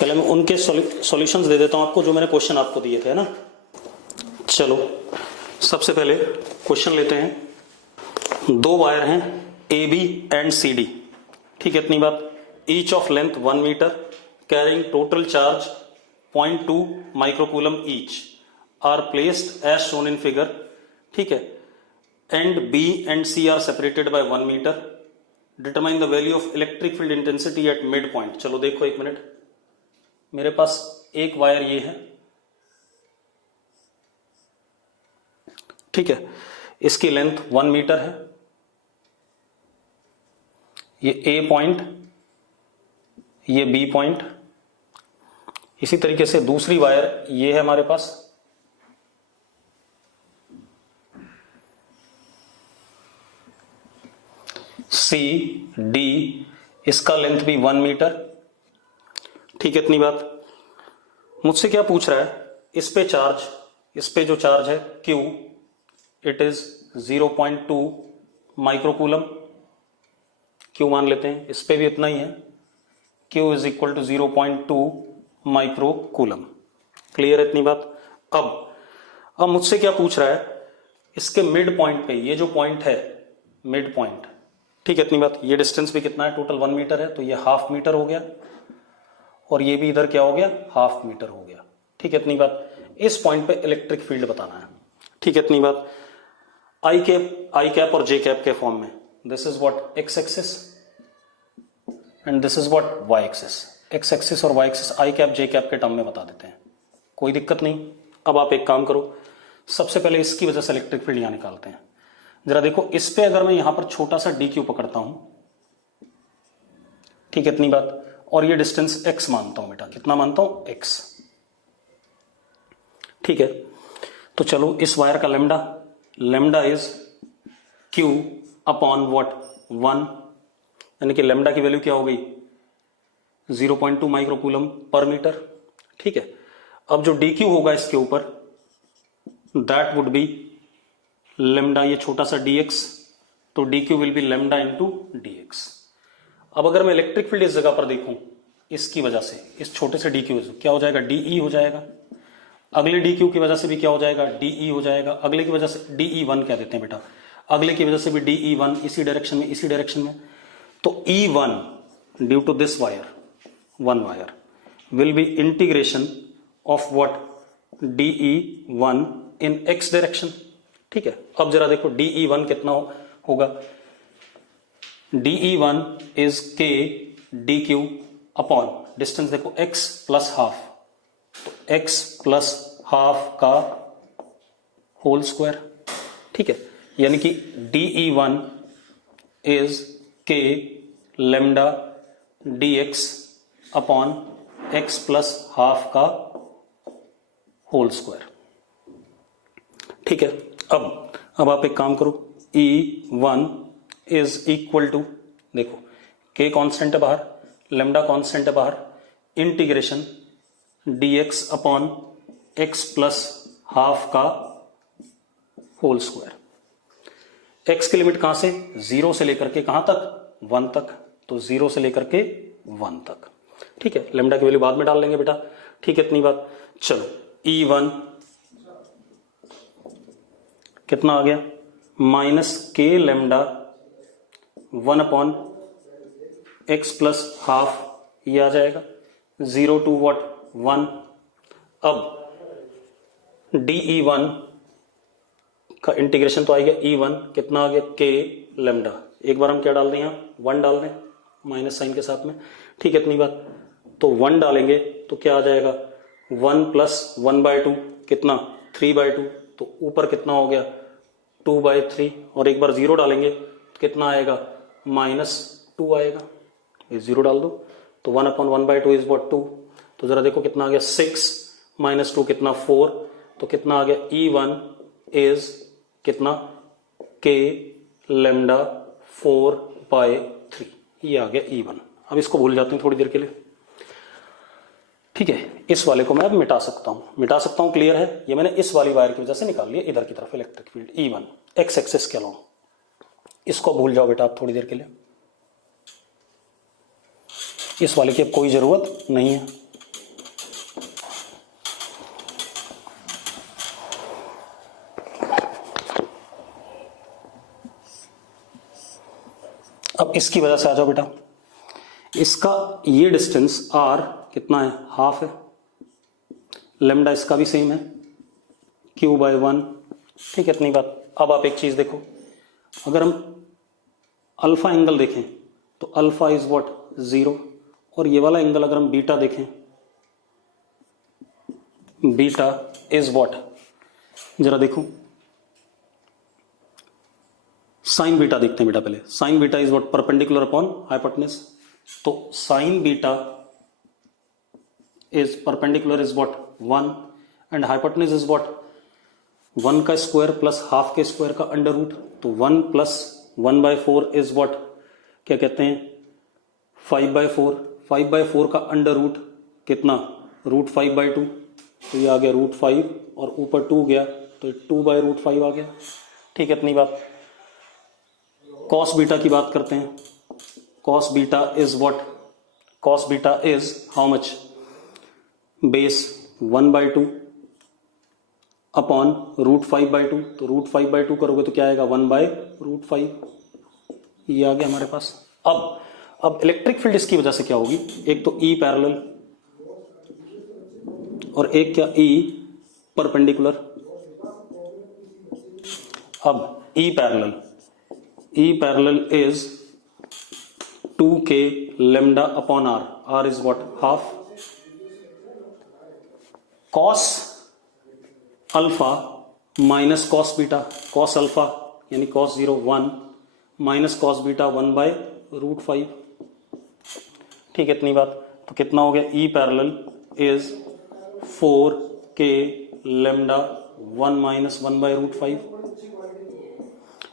पहले मैं उनके सॉल्यूशंस दे देता हूं आपको जो मैंने क्वेश्चन आपको दिए थे, है ना। चलो सबसे पहले क्वेश्चन लेते हैं। दो वायर हैं A B and C D, ठीक है, इतनी बात। Each of length 1 metre carrying total charge 0.2 microcoulomb each are placed as shown in figure, ठीक है। And B and C are separated by 1 metre. Determine the value of electric field intensity at mid point. चलो देखो एक minute, मेरे पास एक wire ये है, ठीक है, इसकी लेंथ 1 मीटर है, ये ए पॉइंट, ये बी पॉइंट। इसी तरीके से दूसरी वायर ये है हमारे पास, सी डी, इसका लेंथ भी 1 मीटर, ठीक है, इतनी बात। मुझसे क्या पूछ रहा है, इस पे चार्ज, इस पे जो चार्ज है Q, it is 0.2 microcoulomb. Q मान लेते हैं, इस पे भी इतना ही है, Q is equal to 0.2 microcoulomb. Clear है इतनी बात। अब मुझसे क्या पूछ रहा है, इसके मिड पॉइंट पे, ये जो पॉइंट है मिड पॉइंट, ठीक है, इतनी बात। ये डिस्टेंस भी कितना है, टोटल 1 मीटर है, तो ये हाफ मीटर हो गया, और ये भी इधर क्या हो गया, हाफ मीटर हो गया, ठीक है, इतनी बात। इस पॉइंट पे इलेक्ट्रिक फील्ड बताना है, ठीक है, इतनी बात। आई कैप और जे कैप के फॉर्म में, this is what X axis and this is what Y axis. X axis और Y axis I cap J cap के टर्म में बता देते हैं, कोई दिक्कत नहीं। अब आप एक काम करो, सबसे पहले इसकी वजह से इलेक्ट्रिक फील्ड यहां निकालते हैं। जरा देखो, इस पे अगर मैं यहां पर छोटा सा डी क्यू पकड़ता हूं, ठीक है, इतनी बात, और ये डिस्टेंस x मानता हूं बेटा, कितना मानता हूं, x, ठीक है। तो चलो इस वायर का lambda is q upon what 1, यानी कि लेमडा की वैल्यू क्या हो गई, 0.2 माइक्रोकूलम पर मीटर, ठीक है। अब जो dq होगा इसके ऊपर, दैट वुड बी लेमडा, ये छोटा सा dx, तो dq will be lambda into dx। अब अगर मैं इलेक्ट्रिक फील्ड इस जगह पर देखूं, इसकी वजह से, इस छोटे से dq क्या हो जाएगा, de हो जाएगा। अगले dq की वजह से भी क्या हो जाएगा, de हो जाएगा। अगले की वजह से de1 कह देते हैं बेटा, अगले की वजह से भी de1, इसी डायरेक्शन में, इसी डायरेक्शन में। तो E1 due to this wire, one wire, will be integration of what, de1 in x direction, ठीक है। अब जरा देखो de1 कितना होगा, de1 is k dq upon distance, देखो x प्लस हाफ, तो x प्लस हाफ का होल स्क्वायर, ठीक है। यानी कि de1 is k lambda dx upon x plus half का होल स्क्वायर, ठीक है। अब आप एक काम करो, E1 इज इक्वल टू, देखो k कांस्टेंट है बाहर, लेमडा कांस्टेंट है बाहर, integration dx upon x plus half का होल स्क्वायर। x की लिमिट कहां से, 0 से लेकर के कहां तक, 1 तक, तो 0 से लेकर के 1 तक, ठीक है। लेमडा की वैल्यू बाद में डाल लेंगे बेटा, ठीक है, इतनी बात। चलो E1 कितना आ गया, minus k lambda 1 upon x plus half, ये आ जाएगा 0 टू व्हाट 1। अब de1 का इंटीग्रेशन तो आएगा E1 कितना आ गया, k लेमडा, एक बार हम क्या डाल दें, यहाँ 1 डाल दें माइनस साइन के साथ में, ठीक है, इतनी बात। तो 1 डालेंगे तो क्या आ जाएगा, 1 प्लस 1/2 कितना, 3/2, तो ऊपर कितना हो गया, 2/3, और एक बार 0 डालेंगे तो कितना आएगा, -2 आएगा, ये 0 डाल दो, तो 1 अपॉन 1/2 इज व्हाट 2, तो जरा देखो कितना आ गया, 6 -2 कितना 4, तो कितना आ गया, E1 इज कितना, k लेमडा 4/3, ये आ गया E1। अब इसको भूल जाते हैं थोड़ी देर के लिए, ठीक है। इस वाले को मैं अब मिटा सकता हूं, क्लियर है। ये मैंने इस वाली वायर की वजह से निकाल लिया इधर की तरफ electric field E1 x axis के अलोंग। इसको भूल जाओ बेटा आप थोड़ी देर के लिए, इस वाले की अब कोई जरूरत नहीं है। अब इसकी वजह से आ जाओ बेटा, इसका ये डिस्टेंस r कितना है, हाफ है, लेमडा इसका भी सेम है, q/1, ठीक है, इतनी बात। अब आप एक चीज देखो, अगर हम अल्फा एंगल देखें तो अल्फा इज व्हाट, 0, और ये वाला एंगल अगर हम बीटा देखें, बीटा इज व्हाट, जरा देखो साइन बीटा देखते हैं बेटा पहले। Sine beta is what, perpendicular upon hypotenuse, तो sine beta is perpendicular is what 1 and hypotenuse is what 1 का स्क्वायर प्लस हाफ के स्क्वायर का अंडर रूट, तो 1 प्लस 1/4 इज व्हाट, क्या कहते हैं 5/4, 5/4 का अंडर रूट कितना, √5/2, तो ये आ गया √5 और ऊपर 2 गया तो 2/√5 आ गया, ठीक है, इतनी बात। कॉस बीटा की बात करते हैं, cos beta is what, cos beta is how much, base 1/2 upon √5/2, तो √5/2 करोगे तो क्या आएगा 1/√5, ये आ गया हमारे पास। अब इलेक्ट्रिक फील्ड इसकी वजह से क्या होगी, एक तो E पैरेलल और एक क्या E परपेंडिकुलर। अब E parallel is 2k lambda upon r, r is what half, cos alpha minus cos beta, cos alpha यानी कॉस 0 1 माइनस कॉस बीटा 1/√5, ठीक है, इतनी बात। तो कितना हो गया, E parallel is 4k lambda 1 minus 1/√5।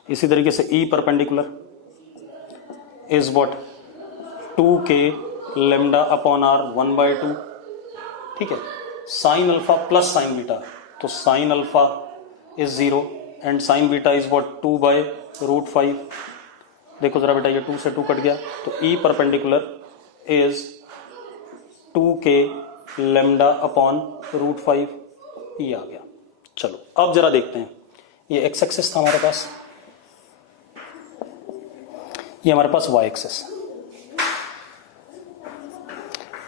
इसी तरीके से E perpendicular is what 2k lambda upon r 1/2, ठीक है। Sine alpha plus sine beta, तो sine alpha is 0 and sine beta is what 2/√5। देखो जरा बेटा, ये 2 से 2 कट गया, तो E perpendicular is 2k lambda upon √5, ये आ गया। चलो अब जरा देखते हैं, ये एक्स एक्सिस था हमारे पास, ये हमारे पास वाई एक्सिस,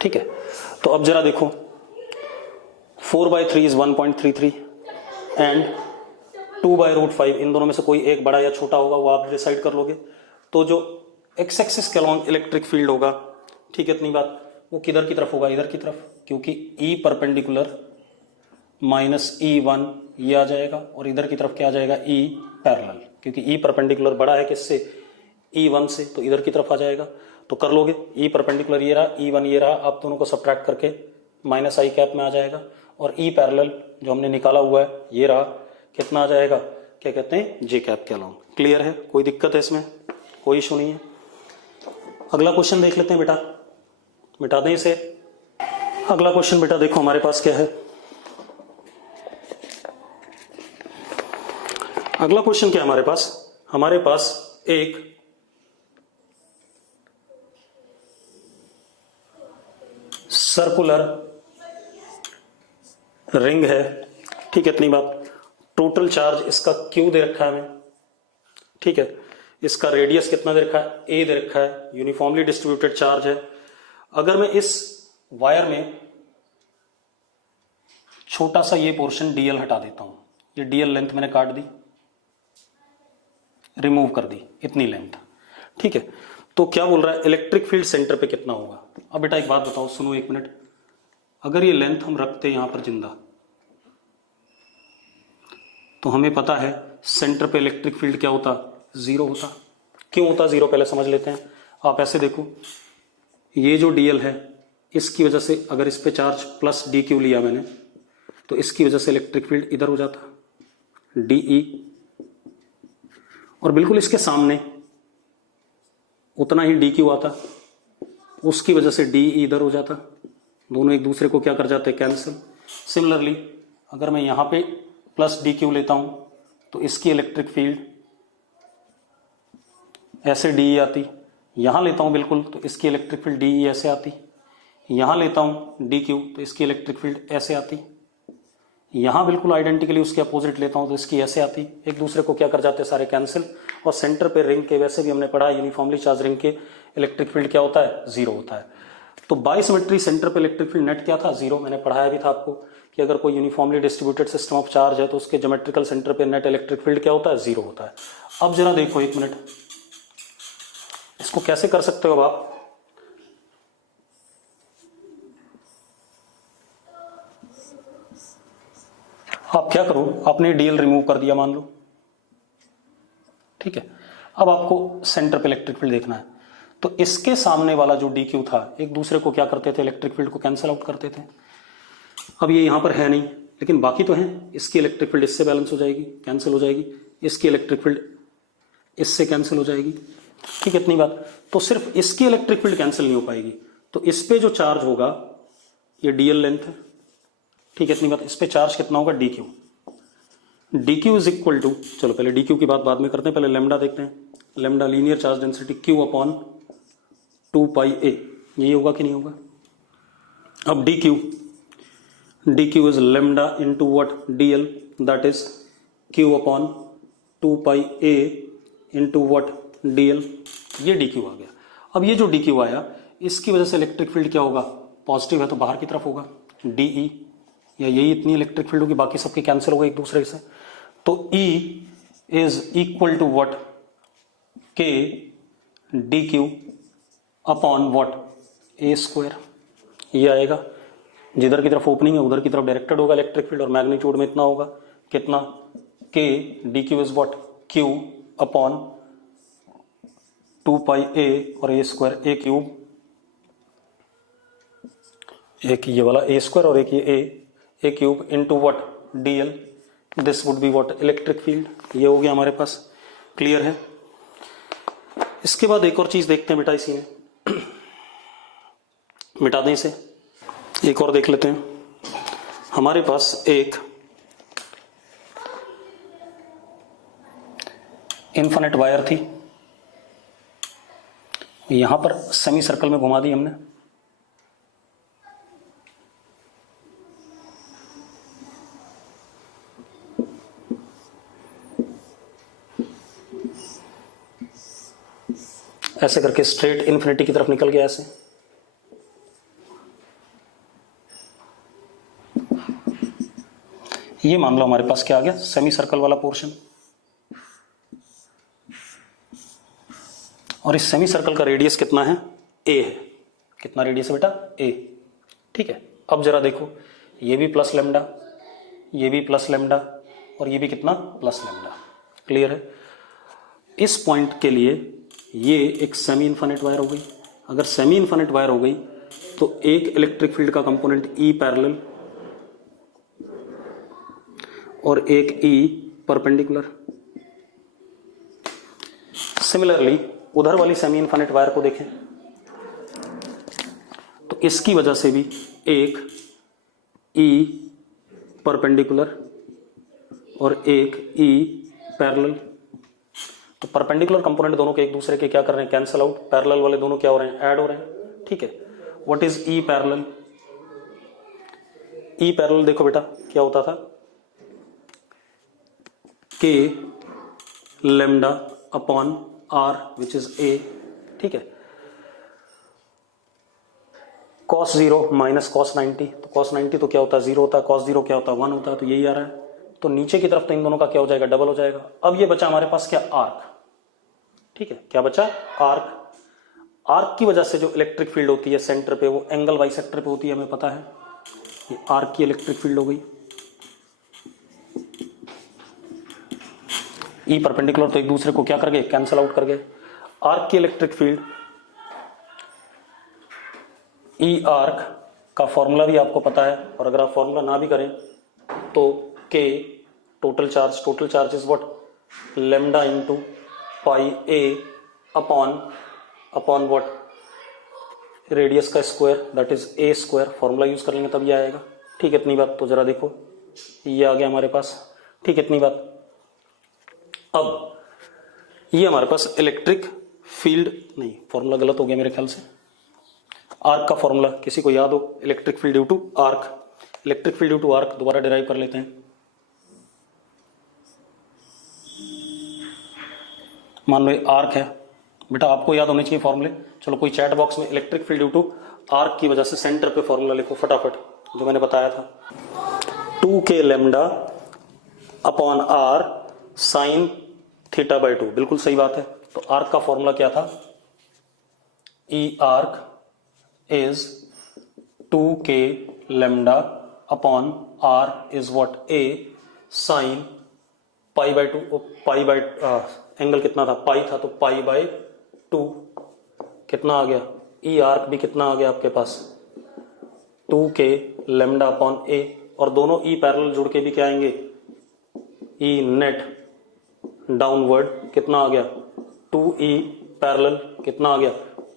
ठीक है। तो अब जरा देखो 4/3 इज 1.33 एंड 2/√5, इन दोनों में से कोई एक बड़ा या छोटा होगा, वो आप डिसाइड कर लोगे। तो जो एक्स एक्सिस के अलॉन्ग इलेक्ट्रिक फील्ड होगा, ठीक है, इतनी बात, वो किधर की तरफ होगा, इधर की तरफ, क्योंकि E परपेंडिकुलर माइनस E1 ये आ जाएगा, और इधर की तरफ क्या आ जाएगा E पैरेलल, क्योंकि E परपेंडिकुलर बड़ा है किससे, E1 से, तो इधर की तरफ आ जाएगा। तो कर लोगे, E परपेंडिकुलर ये रहा, E1 ये रहा, आप दोनों को सब्ट्रैक्ट करके माइनस आई कैप में आ जाएगा, और E पैरेलल जो हमने निकाला हुआ है ये रहा, कितना आ जाएगा, क्या कहते हैं जे कैप के अलॉन्ग। क्लियर है, कोई दिक्कत है इसमें, कोई इशू नहीं है। अगला क्वेश्चन देख लेते हैं बेटा, मिटा दें इसे। अगला क्वेश्चन बेटा देखो हमारे पास क्या है, अगला क्वेश्चन क्या है हमारे पास एक सर्कुलर रिंग है, ठीक है, इतनी बात। टोटल चार्ज इसका Q दे रखा है हमें, ठीक है, इसका रेडियस कितना दे रखा है, A दे रखा है, यूनिफॉर्मली डिस्ट्रीब्यूटेड चार्ज है। अगर मैं इस वायर में छोटा सा ये पोर्शन DL हटा देता हूं, ये DL लेंथ मैंने काट दी, रिमूव कर दी, इतनी लेंथ, ठीक है। तो क्या बोल रहा है, इलेक्ट्रिक फील्ड सेंटर पे कितना होगा। अब बेटा एक बात बताओ, सुनो एक मिनट, अगर ये लेंथ हम रखते हैं यहां पर जिंदा, तो हमें पता है सेंटर पे इलेक्ट्रिक फील्ड क्या होता, 0 होता। क्यों होता 0, पहले समझ लेते हैं। आप ऐसे देखो, ये जो DL है, इसकी वजह से अगर इस पे चार्ज प्लस DQ लिया मैंने, तो इसकी वजह से इलेक्ट्रिक फील्ड इधर हो जाता DE, और बिल्कुल इसके सामने उतना ही DQ आता, उसकी वजह से DE इधर हो जाता, दोनों एक दूसरे को क्या कर जाते, कैंसिल। सिमिलरली अगर मैं यहां पे प्लस DQ लेता हूं, तो इसकी इलेक्ट्रिक फील्ड ऐसे DE आती, यहां लेता हूं बिल्कुल तो इसकी इलेक्ट्रिक फील्ड DE ऐसे आती, यहां लेता हूं DQ तो इसकी इलेक्ट्रिक फील्ड ऐसे आती, यहां बिल्कुल आइडेंटिकली उसके अपोजिट लेता हूं तो इसकी ऐसे आती, एक दूसरे को क्या कर जाते हैं सारे कैंसिल। और सेंटर पे रिंग के, वैसे भी हमने पढ़ा यूनिफॉर्मली चार्ज रिंग के इलेक्ट्रिक फील्ड क्या होता है, जीरो होता है। तो बाय सिमेट्री सेंटर पे इलेक्ट्रिक फील्ड नेट क्या था, जीरो। मैंने पढ़ाया भी था आपको कि अगर कोई uniformly distributed system of charge है तो उसके ज्योमेट्रिकल सेंटर पे नेट इलेक्ट्रिक फील्ड क्या होता है, जीरो होता है। अब जरा देखो एक मिनट, इसको कैसे कर सकते हो अब आप, क्या करो, आपने डीएल रिमूव कर दिया मान लो, ठीक है। अब आपको सेंटर पे इलेक्ट्रिक फील्ड देखना है, तो इसके सामने वाला जो डी क्यू था, एक दूसरे को क्या करते थे, इलेक्ट्रिक फील्ड को कैंसिल आउट करते थे। अब ये यहां पर है नहीं, लेकिन बाकी तो है। इसकी इलेक्ट्रिक फील्ड इससे बैलेंस हो जाएगी, कैंसिल हो जाएगी, इसकी इलेक्ट्रिक फील्ड इससे कैंसिल हो जाएगी, ठीक है, इतनी बात। तो सिर्फ इसकी इलेक्ट्रिक फील्ड कैंसिल नहीं हो पाएगी, तो इस पे जो चार्ज होगा ये डीएल लेंथ है, ठीक है, इतनी बात। इस पे चार्ज कितना होगा, D Q. D Q is equal to, चलो पहले डी क्यू की बात बाद में करते हैं, पहले लेमडा देखते हैं। Lambda linear charge density Q upon 2 पाई ए, यही होगा कि नहीं होगा। अब D Q is lambda into what, D L, that is Q upon 2 pi A into what, D L. ये डी क्यू आ गया। अब ये जो डी क्यू आया, इसकी वजह से इलेक्ट्रिक फील्ड क्या होगा, पॉजिटिव है तो बाहर की तरफ होगा, डीई, या यही इतनी इलेक्ट्रिक फील्ड होगी, बाकी सबकी कैंसिल होगा एक दूसरे से। तो E is equal to what, K D Q upon what, A square, ये आएगा। जिधर की तरफ ओपनिंग है उधर की तरफ डायरेक्टेड होगा इलेक्ट्रिक फील्ड, और मैग्नीट्यूड में इतना होगा, कितना, के D Q is what, Q upon 2 पाई ए और ए स्क्वायर, ए क्यूब, एक ये वाला ए स्क्वायर और एक ये A cube into what, D L, this would be what, electric field. ये हो गया हमारे पास, क्लियर है। इसके बाद एक और चीज देखते हैं बेटा, इसी में मिटा दें इसे, एक और देख लेते हैं। हमारे पास एक इन्फिनिट वायर थी, यहां पर सेमी सर्कल में घुमा दी हमने, ऐसे करके स्ट्रेट इन्फिनिटी की तरफ निकल गया ऐसे। ये मान लो हमारे पास क्या आ गया, सेमी सर्कल वाला पोर्शन। और इस सेमी सर्कल का रेडियस कितना है, ए है। कितना रेडियस है बेटा, ए, ठीक है। अब जरा देखो, ये भी प्लस लेमडा, ये भी प्लस लेमडा, और ये भी कितना, प्लस लेमडा, क्लियर है। इस पॉइंट के लिए ये एक सेमी इन्फिनिट वायर हो गई। अगर सेमी इन्फिनिट वायर हो गई तो एक इलेक्ट्रिक फील्ड का कंपोनेंट ई पैरेलल और एक ई परपेंडिकुलर। सिमिलरली उधर वाली सेमी इन्फिनिट वायर को देखें तो इसकी वजह से भी एक ई परपेंडिकुलर और एक ई पैरेलल। तो परपेंडिकुलर कंपोनेंट दोनों के एक दूसरे के क्या कर रहे हैं, कैंसिल आउट। पैरेलल वाले दोनों क्या हो रहे हैं, ऐड हो रहे हैं, ठीक है। What is E parallel, E parallel देखो बेटा क्या होता था, k lambda upon r which is a, ठीक है। cos 0 माइनस cos 90, तो cos 90 तो क्या होता है, 0 होता है, cos 0 क्या होता है, 1 होता है, तो यही आ रहा है। तो नीचे की तरफ तो इन दोनों का क्या हो जाएगा, डबल हो जाएगा। अब ये बचा हमारे पास क्या, आर्क, ठीक है। क्या बचा, आर्क। आर्क की वजह से जो इलेक्ट्रिक फील्ड होती है सेंटर पे, वो एंगल बाइसेक्टर पे होती है, हमें पता है। ये आर्क की इलेक्ट्रिक फील्ड हो गई। ई परपेंडिकुलर तो एक दूसरे को क्या कर गए, कैंसिल आउट कर गए। आर्क की इलेक्ट्रिक फील्ड, ई आर्क का फॉर्मूला भी आपको पता है, और अगर आप फॉर्मूला ना भी करें तो के total charge is what, lambda into pi A upon what, radius का square, that is A square. Formula use कर लेंगे तब ये आएगा, ठीक है। इतनी बात। तो जरा देखो ये आ गया हमारे पास, ठीक है, इतनी बात। अब ये हमारे पास इलेक्ट्रिक फील्ड, नहीं फॉर्मूला गलत हो गया मेरे ख्याल से। आर्क का फॉर्मूला किसी को याद हो, electric field due to arc, electric field due to arc दोबारा डिराइव कर लेते हैं। मान लो ये आर्क है बेटा, आपको याद होने चाहिए फॉर्मूले। चलो कोई चैट बॉक्स में electric field due to arc की वजह से सेंटर पे फॉर्मूला लिखो फटाफट, जो मैंने बताया था 2k lambda upon r sine theta by 2। बिल्कुल सही बात है। तो आर्क का फॉर्मूला क्या था? E arc is 2k lambda upon R is what? A sine pi by 2। Pi by angle कितना था? पाई था, तो पाई बाई 2 कितना आ गया? ई आर्क भी कितना आ गया आपके पास? 2k लैम्डा अपॉन ए, और दोनों ई पैरेलल जुड़ के भी क्या आएंगे? ई नेट डाउनवर्ड कितना आ गया? 2e पैरेलल कितना आ गया?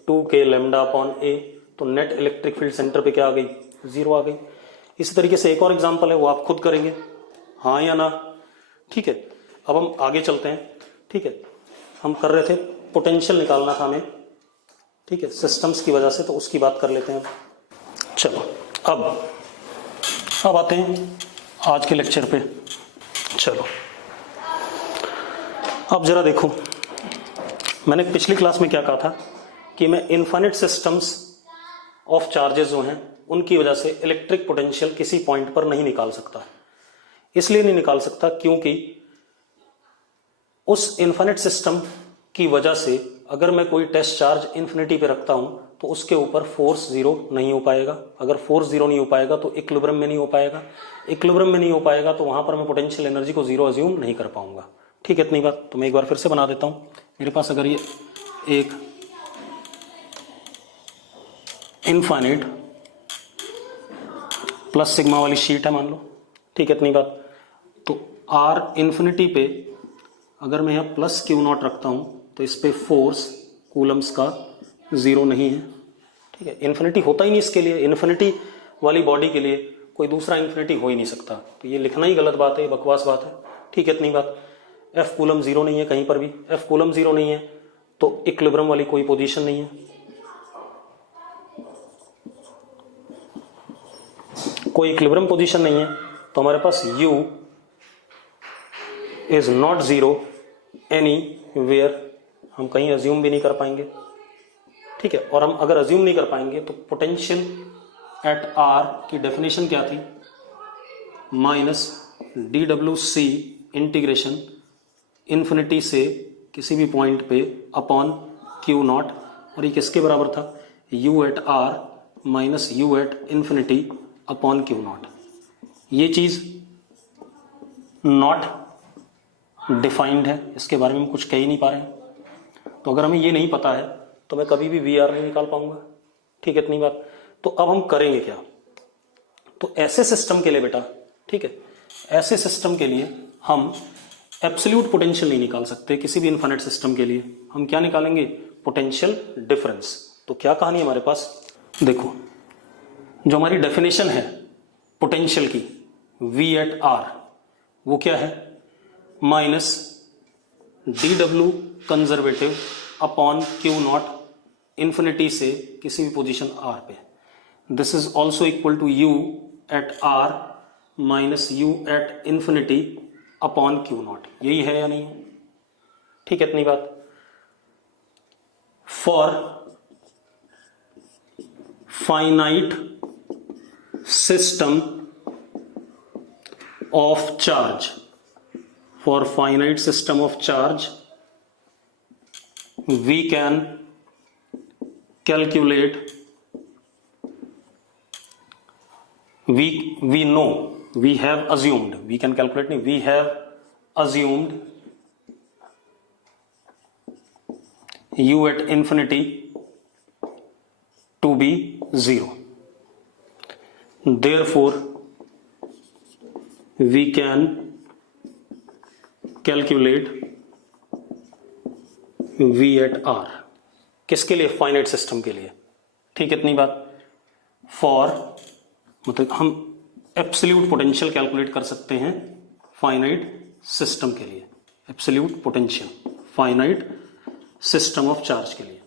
2k लैम्डा अपॉन ए। तो नेट इलेक्ट्रिक फील्ड सेंटर पे क्या आ गई? 0 आ गई। इसी तरीके से एक और एग्जांपल है, वो आप खुद करेंगे, हाँ या ना? ठीक है, अब हम आगे चलते हैं। ठीक है, हम कर रहे थे पोटेंशियल निकालना था हमें, ठीक है, सिस्टम्स की वजह से, तो उसकी बात कर लेते हैं। चलो अब आते हैं आज के लेक्चर पे। चलो अब जरा देखो, मैंने पिछली क्लास में क्या कहा था कि मैं इनफाइनाइट सिस्टम्स ऑफ चार्जेस जो हैं उनकी वजह से इलेक्ट्रिक पोटेंशियल किसी पॉइंट पर नहीं निकाल सकता। इसलिए नहीं निकाल सकता क्योंकि उस इनफाइनाइट सिस्टम की वजह से अगर मैं कोई टेस्ट चार्ज इन्फिनिटी पे रखता हूं तो उसके ऊपर फोर्स 0 नहीं हो पाएगा। अगर फोर्स 0 नहीं हो पाएगा तो इक्विलिब्रियम में नहीं हो पाएगा। इक्विलिब्रियम में नहीं हो पाएगा तो वहां पर मैं पोटेंशियल एनर्जी को 0 अज्यूम नहीं कर पाऊंगा। ठीक है, इतनी बात। तो मैं एक बार फिर से बना देता हूं। मेरे पास अगर ये एक इनफाइनाइट प्लस सिग्मा वाली शीट है मान लो, ठीक है, इतनी बात। तो आर इन्फिनिटी पे अगर मैं यहाँ प्लस क्यू नॉट रखता हूं तो इस पे फोर्स कूलम्स का 0 नहीं है। ठीक है, इन्फिनिटी होता ही नहीं इसके लिए, इन्फिनिटी वाली बॉडी के लिए कोई दूसरा इन्फिनिटी हो ही नहीं सकता। तो ये लिखना ही गलत बात है, बकवास बात है। ठीक है, इतनी बात। एफ कूलम 0 नहीं है कहीं पर भी, एफ कूलम 0 नहीं है तो इक्विलिब्रियम वाली कोई पोजीशन नहीं है, कोई इक्विलिब्रियम पोजीशन नहीं है। तो हमारे पास u is not 0 anywhere, हम कहीं अज्यूम भी नहीं कर पाएंगे। ठीक है, और हम अगर अज्यूम नहीं कर पाएंगे तो पोटेंशियल एट आर की डेफिनेशन क्या थी? माइनस dwc इंटीग्रेशन इन्फिनिटी से किसी भी पॉइंट पे अपॉन क्यू नॉट, और ये किसके बराबर था? u at r minus u at infinity upon q naught. ये चीज नॉट डिफाइंड है, इसके बारे में हम कुछ कह ही नहीं पा रहे हैं। तो अगर हमें ये नहीं पता है तो मैं कभी भी वी आर नहीं निकाल पाऊंगा। ठीक है, इतनी बात। तो अब हम करेंगे क्या? तो ऐसे सिस्टम के लिए बेटा, ठीक है, ऐसे सिस्टम के लिए हम एब्सोल्यूट पोटेंशियल नहीं निकाल सकते। किसी भी इनफाइनाइट सिस्टम के लिए हम क्या निकालेंगे? Potential difference. तो क्या कहानी है हमारे पास? देखो, जो हमारी डेफिनेशन है पोटेंशियल की V एट आर, वो क्या है? Minus dw conservative upon q naught infinity से किसी भी पोजीशन r पे। This is also equal to u at r minus u at infinity upon q naught. यही है या नहीं? ठीक है, इतनी बात। For finite system of charge, for finite system of charge we can calculate, we know, we have assumed, we can calculate नहीं, we have assumed u at infinity to be 0, therefore we can calculate V at R। किसके लिए? Finite system के लिए। ठीक है, इतनी बात। For मतलब हम एब्सोल्यूट पोटेंशियल कैलकुलेट कर सकते हैं फाइनाइट सिस्टम के लिए, absolute potential finite system of charge के लिए।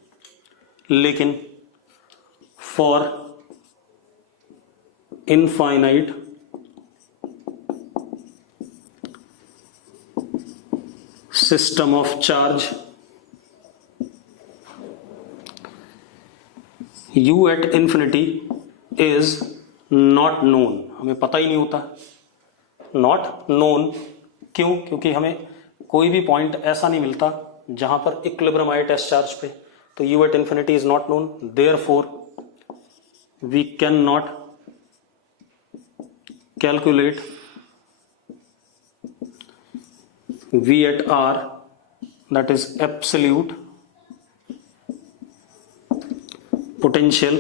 लेकिन for infinite system of charge u at infinity is not known, हमें पता ही नहीं होता, नॉट नोन। क्यों? क्योंकि हमें कोई भी पॉइंट ऐसा नहीं मिलता जहां पर इक्विलिब्रियम आए टेस्ट चार्ज पे, तो u at infinity is not known, therefore we can not calculate v at r, that is absolute potential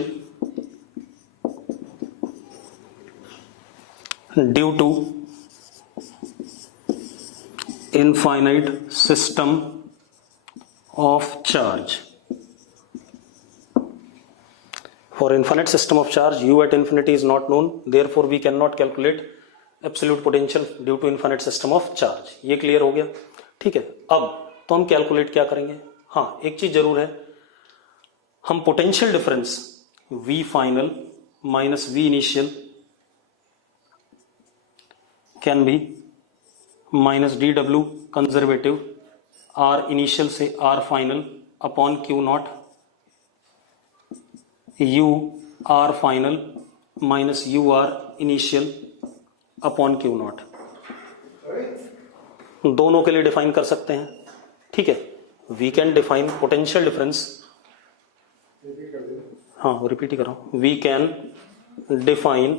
due to infinite system of charge. For infinite system of charge, u at infinity is not known, therefore we cannot calculate absolute potential due to infinite system of charge. ये clear हो गया? ठीक है। अब तो हम calculate क्या करेंगे? हाँ, एक चीज जरूर है, हम potential difference V final minus V initial can be minus DW conservative R initial से R final upon Q naught U R final minus UR initial upon Q naught, दोनों के लिए डिफाइन कर सकते हैं। ठीक है, we can define potential difference, हाँ रिपीट ही कर रहा हूं, we can define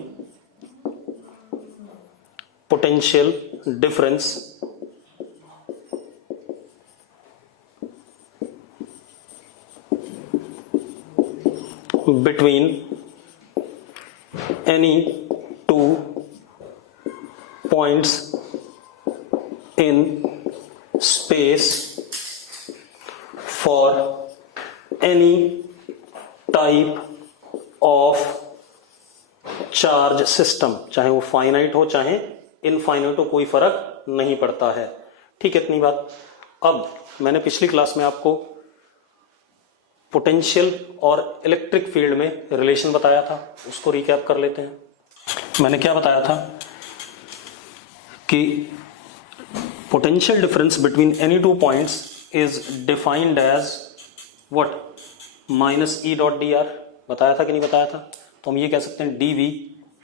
potential difference between any two points in space for any type of charge system, चाहे वो फाइनाइट हो चाहे इनफाइनाइट हो, कोई फर्क नहीं पड़ता है। ठीक है, इतनी बात। अब मैंने पिछली क्लास में आपको पोटेंशियल और इलेक्ट्रिक फील्ड में रिलेशन बताया था, उसको रिकैप कर लेते हैं। मैंने क्या बताया था कि potential difference between any two points is defined as what, minus E dot d r. बताया था कि नहीं बताया था? तो हम ये कह सकते हैं d v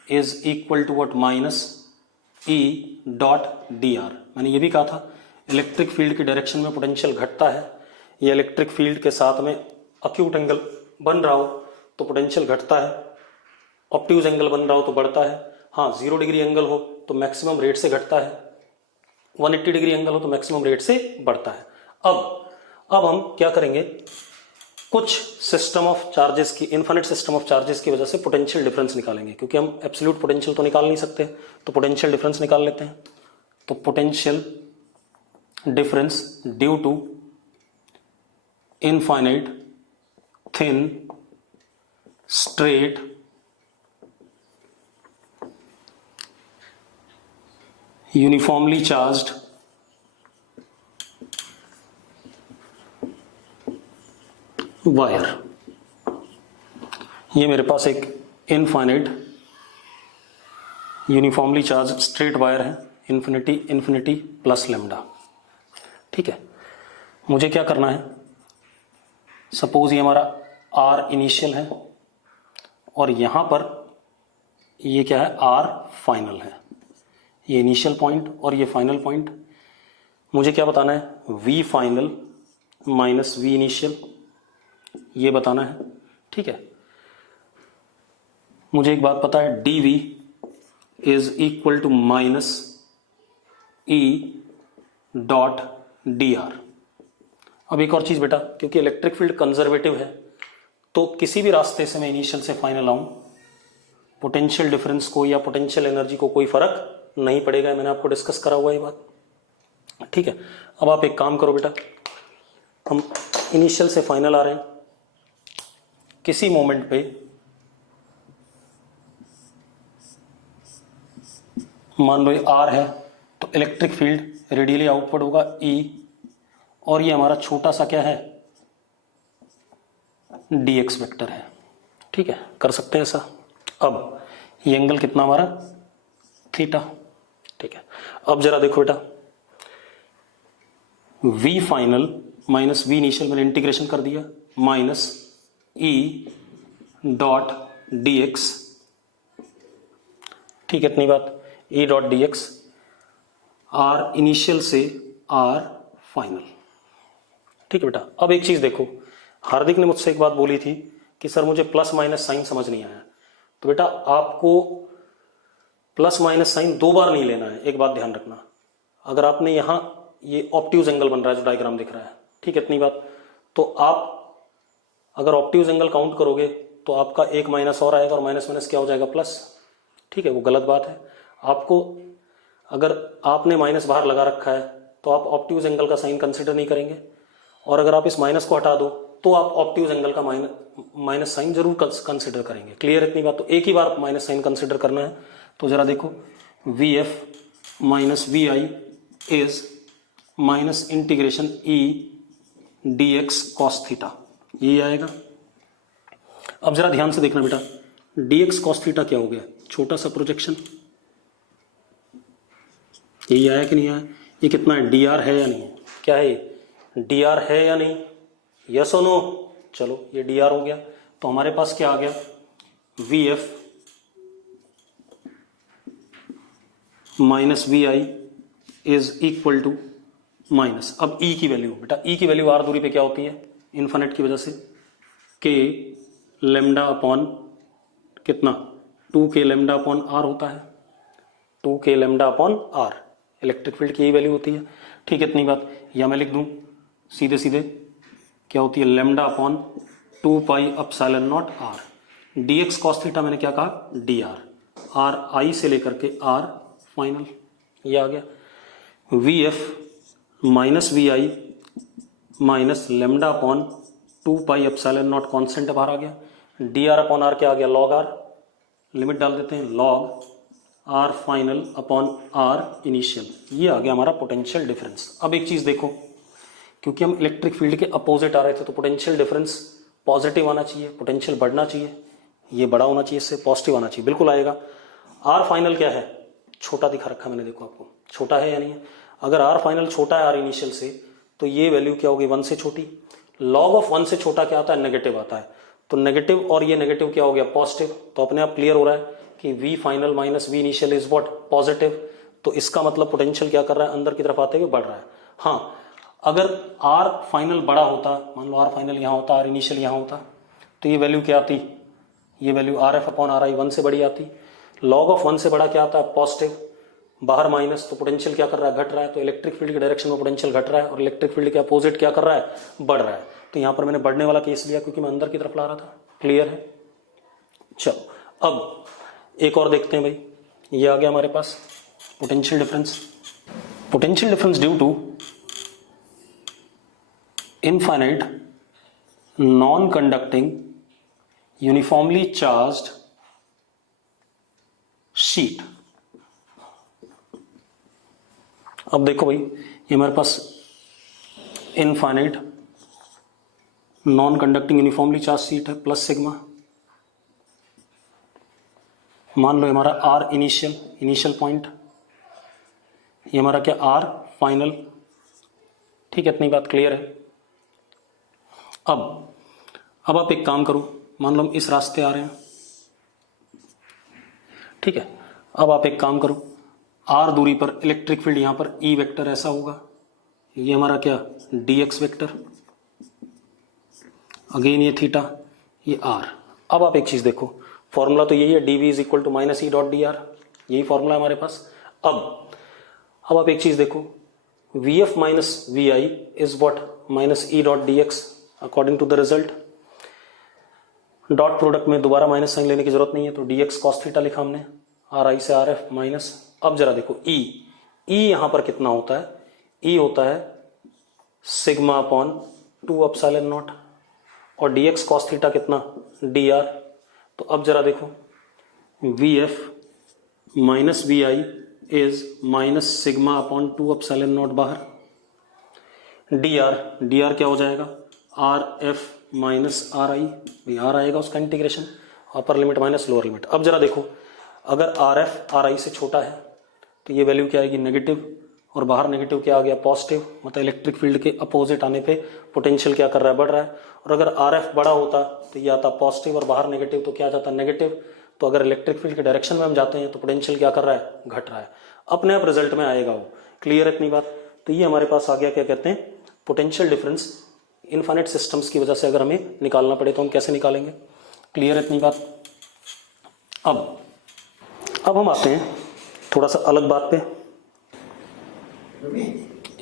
is equal to what, minus E dot d r. मैंने ये भी कहा था इलेक्ट्रिक फील्ड की डायरेक्शन में पोटेंशियल घटता है, ये इलेक्ट्रिक फील्ड के साथ में अक्यूट एंगल बन रहा हो तो पोटेंशियल घटता है, ऑब्ट्यूज एंगल बन रहा हो तो बढ़ता है। हाँ, 0 डिग्री एंगल हो तो मैक्सिमम रेट से घटता है, 180 डिग्री एंगल हो तो मैक्सिमम रेट से बढ़ता है। अब हम क्या करेंगे, कुछ सिस्टम ऑफ चार्जेस की, इनफिनिट सिस्टम ऑफ चार्जेस की वजह से पोटेंशियल डिफरेंस निकालेंगे, क्योंकि हम एब्सोल्यूट पोटेंशियल तो निकाल नहीं सकते, तो पोटेंशियल डिफरेंस निकाल लेते हैं। तो potential difference due to infinite thin straight uniformly charged wire. ये मेरे पास एक infinite uniformly charge straight wire है, इन्फिनिटी इन्फिनिटी प्लस लेमडा। ठीक है, मुझे क्या करना है, सपोज ये हमारा आर इनिशियल है और यहां पर ये क्या है, आर फाइनल है, ये इनिशियल पॉइंट और ये फाइनल पॉइंट। मुझे क्या बताना है, v final minus v initial, ये बताना है। ठीक है, मुझे एक बात पता है, dv is equal to minus e dot d r. अब एक और चीज बेटा, क्योंकि इलेक्ट्रिक फील्ड कंजर्वेटिव है तो किसी भी रास्ते से मैं इनिशियल से फाइनल आऊं, पोटेंशियल डिफरेंस को या पोटेंशियल एनर्जी को कोई फर्क नहीं पड़ेगा। मैंने आपको डिस्कस करा हुआ ये बात। ठीक है, अब आप एक काम करो बेटा, हम इनिशियल से फाइनल आ रहे हैं, किसी मोमेंट पे मान लो ये आर है तो इलेक्ट्रिक फील्ड रेडियली आउटवर्ड होगा ई, और ये हमारा छोटा सा क्या है, डी एक्स वेक्टर है। ठीक है, कर सकते हैं ऐसा। अब ये एंगल कितना हमारा, थीटा। ठीक है, अब जरा देखो बेटा, v final minus v initial, मैंने इंटीग्रेशन कर दिया, माइनस e डॉट dx, ठीक है इतनी बात, e dot dx, r initial से r फाइनल। ठीक है बेटा, अब एक चीज देखो, हार्दिक ने मुझसे एक बात बोली थी कि सर मुझे प्लस माइनस साइन समझ नहीं आया। तो बेटा आपको प्लस माइनस साइन दो बार नहीं लेना है, एक बात ध्यान रखना। अगर आपने यहां ये ऑब्ट्यूज एंगल बन रहा है जो डायग्राम दिख रहा है, ठीक है इतनी बात, तो आप अगर ऑब्ट्यूज एंगल काउंट करोगे तो आपका एक माइनस और आएगा और माइनस माइनस क्या हो जाएगा प्लस। ठीक है, वो गलत बात है। आपको अगर आपने माइनस बाहर लगा रखा है तो आप ऑब्ट्यूज एंगल का साइन कंसिडर नहीं करेंगे, और अगर आप इस माइनस को हटा दो तो आप ऑब्ट्यूज एंगल का माइनस साइन जरूर कंसिडर करेंगे। क्लियर इतनी बात? तो एक ही बार माइनस साइन कंसिडर करना है। तो जरा देखो, v f minus v i is minus integration E d x cos theta, ये आएगा। अब जरा ध्यान से देखना बेटा, डी एक्स कॉस थीटा क्या हो गया, छोटा सा प्रोजेक्शन, ये आया कि नहीं आया? ये कितना है, डी आर है या नहीं है? क्या है ये, डी आर है या नहीं? यस और नो? चलो ये डी आर हो गया। तो हमारे पास क्या आ गया, v f minus v i is equal to minus, अब ई की वैल्यू बेटा, ई की वैल्यू आर दूरी पे क्या होती है, इन्फिनिट की वजह से, के लेमडा अपॉन कितना, 2k लेमडा अपॉन आर होता है, 2k lambda upon r electric field की यही वैल्यू होती है। ठीक है इतनी बात, या मैं लिख दूं सीधे सीधे, क्या होती है, lambda upon 2 pi epsilon naught r, d x cos theta मैंने क्या कहा, डी आर, आर आई से लेकर के आर फाइनल, ये आ गया। V f minus v i minus lambda upon 2 pi epsilon naught constant बाहर आ गया, डी आर अपॉन आर क्या आ गया, लॉग आर, लिमिट डाल देते हैं, log r final upon r initial, ये आ गया हमारा पोटेंशियल डिफरेंस। अब एक चीज देखो, क्योंकि हम इलेक्ट्रिक फील्ड के अपोजिट आ रहे थे तो पोटेंशियल डिफरेंस पॉजिटिव आना चाहिए, पोटेंशियल बढ़ना चाहिए, ये बड़ा होना चाहिए, इससे पॉजिटिव आना चाहिए, बिल्कुल आएगा। आर फाइनल क्या है, छोटा दिखा रखा मैंने, देखो आपको छोटा है या नहीं है। अगर आर फाइनल छोटा है आर इनिशियल से, तो ये वैल्यू क्या होगी, 1 से छोटी। लॉग ऑफ 1 से छोटा क्या आता है, नेगेटिव आता है। तो नेगेटिव और ये नेगेटिव क्या हो गया, पॉजिटिव। तो अपने आप क्लियर हो रहा है कि v final minus v initial is what, positive. तो इसका मतलब पोटेंशियल क्या कर रहा है, अंदर की तरफ आते हुए बढ़ रहा है। हाँ, अगर r फाइनल बड़ा होता, मान लो r फाइनल यहाँ होता, r इनिशियल यहाँ होता, तो ये वैल्यू क्या आती, ये value R F upon are आई 1 से बड़ी आती। लॉग ऑफ 1 से बड़ा क्या आता है, पॉजिटिव, बाहर माइनस, तो पोटेंशियल क्या कर रहा है, घट रहा है। तो इलेक्ट्रिक फील्ड के डायरेक्शन में पोटेंशियल घट रहा है और इलेक्ट्रिक फील्ड के अपोजिट क्या कर रहा है, बढ़ रहा है। तो यहाँ पर मैंने बढ़ने वाला केस लिया क्योंकि मैं अंदर की तरफ ला रहा था। क्लियर है? चलो अब एक और देखते हैं भाई, ये आ गया हमारे पास potential difference. Potential difference due to infinite non conducting uniformly charged sheet. अब देखो भाई, ये हमारे पास infinite non conducting uniformly charge sheet है, प्लस सिग्मा, मान लो हमारा आर इनिशियल पॉइंट, ये हमारा क्या, आर फाइनल। ठीक है, इतनी बात क्लियर है। अब आप एक काम करो, मान लो हम इस रास्ते आ रहे हैं, ठीक है। अब आप एक काम करो, आर दूरी पर इलेक्ट्रिक फील्ड यहां पर ई वेक्टर ऐसा होगा, ये हमारा क्या, डी एक्स वेक्टर, अगेन ये थीटा, ये आर। अब आप एक चीज देखो, फॉर्मूला तो यही है, d we is equal to minus E dot d r, यही फॉर्मूला है हमारे पास। अब आप एक चीज देखो, v f minus v i is what, minus E dot d x according to the result. Dot product में दोबारा माइनस साइन लेने की जरूरत नहीं है, तो डी एक्स कॉस थीटा लिखा हमने, आर आई से आर एफ माइनस। अब जरा देखो ई यहां पर कितना होता है, ई होता है सिग्मा अपॉन 2 अपसाइलन नॉट, और डी एक्स कॉस थीटा कितना, डी आर। तो अब जरा देखो, v f minus v i is minus sigma upon 2 epsilon naught बाहर, डी आर क्या हो जाएगा, r f minus r i, r आएगा उसका integration, upper limit minus lower limit. अब जरा देखो, अगर आर एफ आर आई से छोटा है तो ये वैल्यू क्या आएगी, नेगेटिव, और बाहर नेगेटिव क्या आ गया, पॉजिटिव, मतलब इलेक्ट्रिक फील्ड के अपोजिट आने पे पोटेंशियल क्या कर रहा है, बढ़ रहा है। और अगर आर एफ बड़ा होता तो ये आता पॉजिटिव और बाहर नेगेटिव, तो क्या आ जाता नेगेटिव। तो अगर इलेक्ट्रिक फील्ड के डायरेक्शन में हम जाते हैं तो पोटेंशियल क्या कर रहा है, घट रहा है, अपने आप रिजल्ट में आएगा वो। क्लियर है इतनी बात। तो ये हमारे पास आ गया, क्या कहते हैं, पोटेंशियल डिफरेंस इनफाइनाइट सिस्टम्स की वजह से अगर हमें निकालना पड़े तो हम कैसे निकालेंगे। क्लियर है इतनी बात। अब हम आते हैं थोड़ा सा अलग बात पे।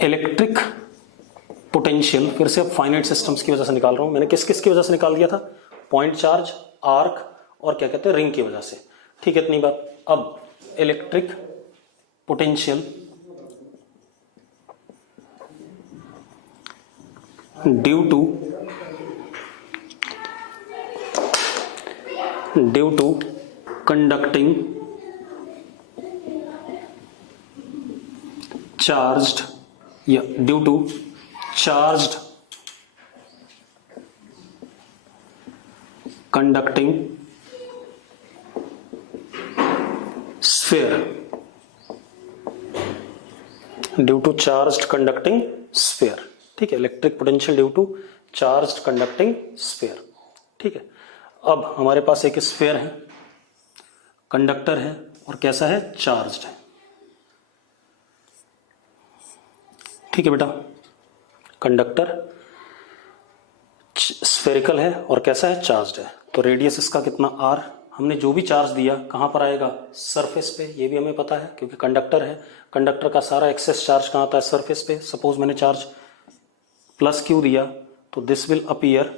इलेक्ट्रिक पोटेंशियल फिर से अब फाइनाइट सिस्टम्स की वजह से निकाल रहा हूं। मैंने किस किस की वजह से निकाल दिया था, पॉइंट चार्ज, आर्क और क्या कहते हैं, रिंग की वजह से। ठीक है इतनी बात। अब electric potential due to conducting charged या due to charged conducting sphere, due to charged conducting sphere. ठीक है, electric potential due to charged conducting sphere. ठीक है, अब हमारे पास एक स्फीयर है, कंडक्टर है और कैसा है, चार्ज्ड है। ठीक है बेटा, कंडक्टर स्फेरिकल है और कैसा है, चार्ज्ड है। तो रेडियस इसका कितना, आर। हमने जो भी चार्ज दिया कहां पर आएगा, सरफेस पे, ये भी हमें पता है क्योंकि कंडक्टर है। कंडक्टर का सारा एक्सेस चार्ज कहां आता है, सरफेस पे। सपोज मैंने चार्ज प्लस क्यू दिया तो this will appear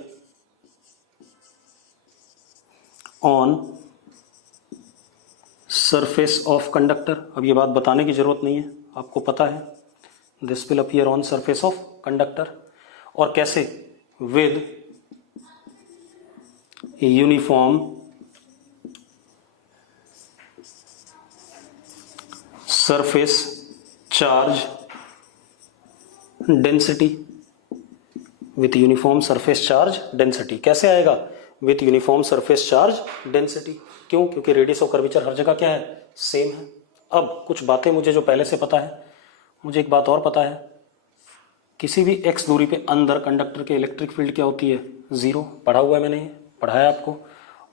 on surface of conductor. अब ये बात बताने की जरूरत नहीं है, आपको पता है, this will appear on surface of conductor. और कैसे, with uniform surface charge density, with uniform surface charge density. कैसे आएगा, with uniform surface charge density. क्यों, क्योंकि रेडियस ऑफ कर्वेचर हर जगह क्या है, सेम है। अब कुछ बातें मुझे जो पहले से पता है, मुझे एक बात और पता है, किसी भी x दूरी पे अंदर कंडक्टर के इलेक्ट्रिक फील्ड क्या होती है, जीरो। पढ़ा हुआ है मैंने, ये पढ़ाया आपको।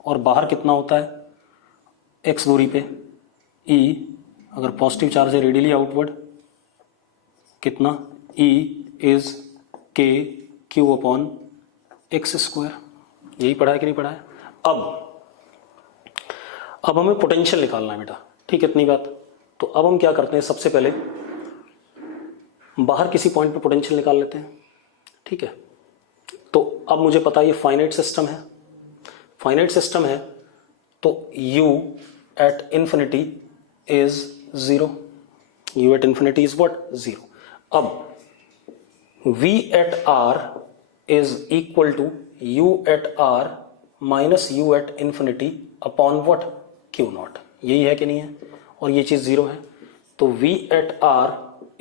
और बाहर कितना होता है x दूरी पे, E, अगर पॉजिटिव चार्ज है रेडियली आउटवर्ड, कितना, E is k q upon x square. यही पढ़ा है कि नहीं पढ़ा है। अब हमें पोटेंशियल निकालना है बेटा। ठीक है इतनी बात। तो अब हम क्या करते हैं, सबसे पहले बाहर किसी पॉइंट पे पोटेंशियल निकाल लेते हैं। ठीक है, तो अब मुझे पता है ये फाइनाइट सिस्टम है। फाइनाइट सिस्टम है तो u at infinity is zero. u at infinity is what, zero. अब v at r is equal to u at r minus u at infinity upon what, q naught. यही है कि नहीं है, और ये चीज जीरो है। तो v at r